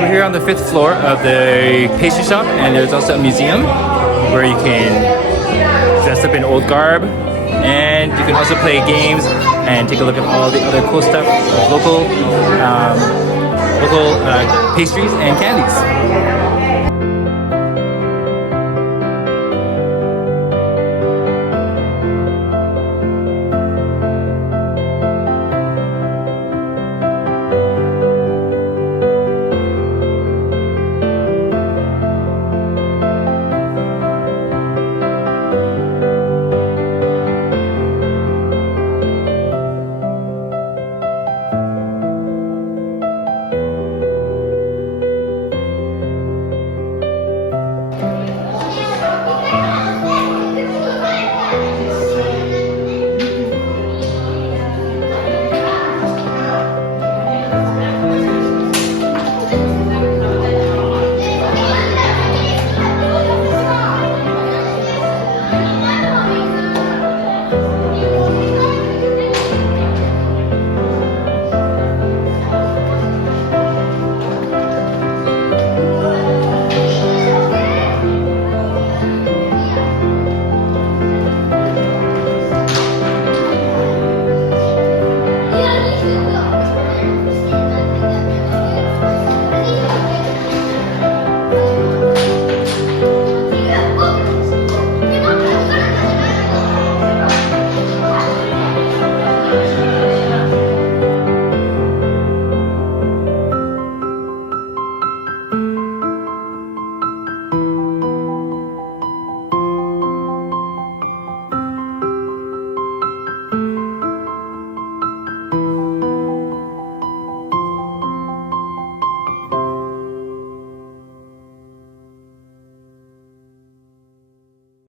So we're here on the 5th floor of the pastry shop, and there's also a museum where you can dress up in old garb, and you can also play games and take a look at all the other cool stuff of local pastries and candies.